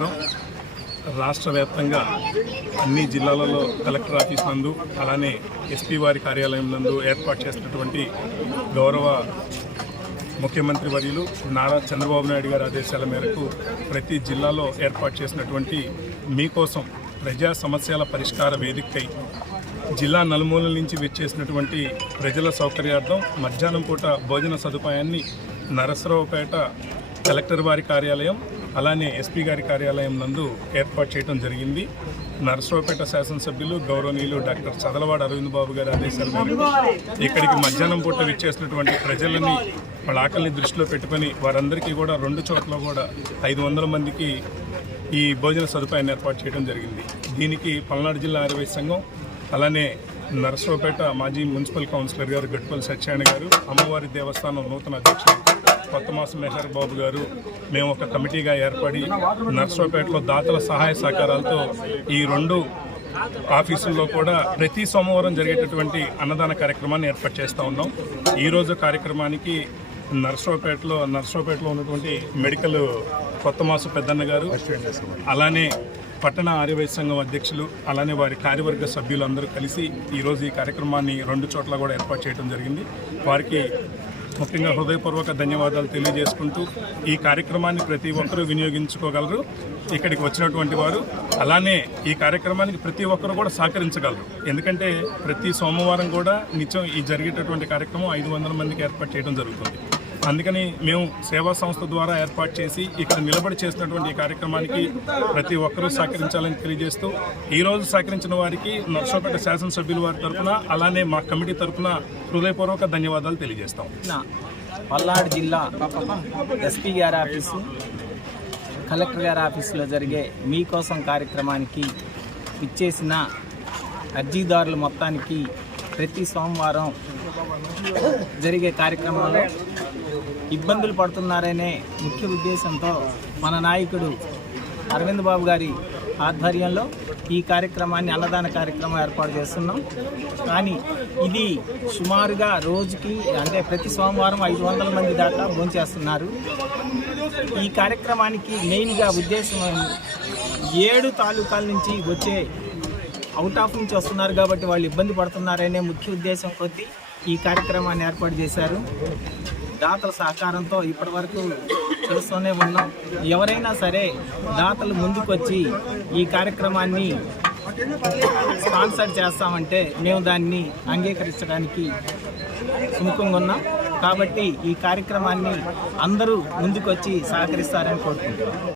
నమస్కారం రాష్ట్ర వ్యాప్తంగా అన్ని జిల్లాలలో కలెక్టర్ ఆఫీస్ నందు అలానే ఎస్పీ వారి కార్యాలయం నందు ఏర్పాటు చేసినటువంటి గౌరవ ముఖ్యమంత్రి వర్యులు నారా చంద్రబాబు నాయుడు గారి ఆదేశాల మేరకు ప్రతి జిల్లాలో ఏర్పాటు చేసినటువంటి మీకోసం ప్రజా సమస్యల పరిష్కార వేదికై జిల్లా నలుమూలల నుంచి వచ్చేసినటువంటి ప్రజల సౌకర్యార్థం మధ్యాహ్నం పూట భోజన సదుపాయాన్ని నరసరావుపేట కలెక్టర్ వారి కార్యాలయం అలానే ఎస్పీ గారి కార్యాలయం నందు ఏర్పాటు చేయడం జరిగింది. నరసరావుపేట శాసనసభ్యులు గౌరవనీయులు డాక్టర్ చదలవాడ అరవింద్ బాబు గారి ఆదేశాల మేరకు ఇక్కడికి మధ్యాహ్నం పూట విచ్చేసినటువంటి ప్రజలని వాళ్ళ ఆకలిని దృష్టిలో పెట్టుకొని వారందరికీ కూడా రెండు చోట్ల కూడా ఐదు వందల మందికి ఈ భోజన సదుపాయాన్ని ఏర్పాటు చేయడం జరిగింది. దీనికి పల్నాడు జిల్లా ఆర్యవైశ్య సంఘం అలానే నరసరావుపేట మాజీ మున్సిపల్ కౌన్సిలర్ గారు గట్టుపల్లి సత్యనారాయణ గారు అమ్మవారి దేవస్థానం నూతన అధ్యక్షులు కొత్త మాసం మెహర్ బాబు గారు మేము ఒక కమిటీగా ఏర్పడి నర్సరావుపేటలో దాతల సహాయ సహకారాలతో ఈ రెండు ఆఫీసుల్లో కూడా ప్రతి సోమవారం జరిగేటటువంటి అన్నదాన కార్యక్రమాన్ని ఏర్పాటు చేస్తూ ఉన్నాం. ఈరోజు కార్యక్రమానికి నర్సరావుపేటలో నర్సరావుపేటలో ఉన్నటువంటి మెడికల్ కొత్త మాసు పెద్దన్న గారు అలానే పట్టణ ఆర్యవైద్య సంఘం అధ్యక్షులు అలానే వారి కార్యవర్గ సభ్యులు అందరూ కలిసి ఈరోజు ఈ కార్యక్రమాన్ని రెండు చోట్ల కూడా ఏర్పాటు చేయడం జరిగింది. వారికి ముఖ్యంగా హృదయపూర్వక ధన్యవాదాలు తెలియజేసుకుంటూ ఈ కార్యక్రమాన్ని ప్రతి ఒక్కరూ వినియోగించుకోగలరు. ఇక్కడికి వచ్చినటువంటి వారు అలానే ఈ కార్యక్రమానికి ప్రతి ఒక్కరు కూడా సహకరించగలరు. ఎందుకంటే ప్రతి సోమవారం కూడా నిత్యం ఈ జరిగేటటువంటి కార్యక్రమం ఐదు వందల మందికి ఏర్పాటు చేయడం జరుగుతుంది. అందుకని మేము సేవా సంస్థ ద్వారా ఏర్పాటు చేసి ఇక్కడ నిలబడి చేసినటువంటి ఈ కార్యక్రమానికి ప్రతి ఒక్కరూ సహకరించాలని తెలియజేస్తూ ఈరోజు సహకరించిన వారికి నర్సంపేట శాసనసభ్యుల వారి తరఫున అలానే మా కమిటీ తరఫున హృదయపూర్వక ధన్యవాదాలు తెలియజేస్తాం. నా పల్నాడు జిల్లా ఎస్పీ గారి ఆఫీసు కలెక్టర్ గారి ఆఫీసులో జరిగే మీకోసం కార్యక్రమానికి ఇచ్చేసిన అర్జీదారుల మొత్తానికి ప్రతి సోమవారం జరిగే కార్యక్రమంలో ఇబ్బందులు పడుతున్నారనే ముఖ్య ఉద్దేశంతో మన నాయకుడు అరవింద్ బాబు గారి ఆధ్వర్యంలో ఈ కార్యక్రమాన్ని అన్నదాన కార్యక్రమం ఏర్పాటు చేస్తున్నాం. కానీ ఇది సుమారుగా రోజుకి అంటే ప్రతి సోమవారం ఐదు వందల మంది దాకా భోంచేస్తున్నారు ఈ కార్యక్రమానికి మెయిన్గా ఉద్దేశం ఏడు తాలూకాల నుంచి వచ్చే అవుట్ ఆఫ్ నుంచి వస్తున్నారు కాబట్టి వాళ్ళు ఇబ్బంది పడుతున్నారనే ముఖ్య ఉద్దేశం కొద్దీ ఈ కార్యక్రమాన్ని ఏర్పాటు చేశారు. దాతల సహకారంతో ఇప్పటి వరకు చేస్తూనే ఉన్నాం. ఎవరైనా సరే దాతలు ముందుకొచ్చి ఈ కార్యక్రమాన్ని స్పాన్సర్ చేస్తామంటే మేము దాన్ని అంగీకరించడానికి సుముఖంగా ఉన్నాం. కాబట్టి ఈ కార్యక్రమాన్ని అందరూ ముందుకొచ్చి సహకరిస్తారని కోరుకుంటున్నాం.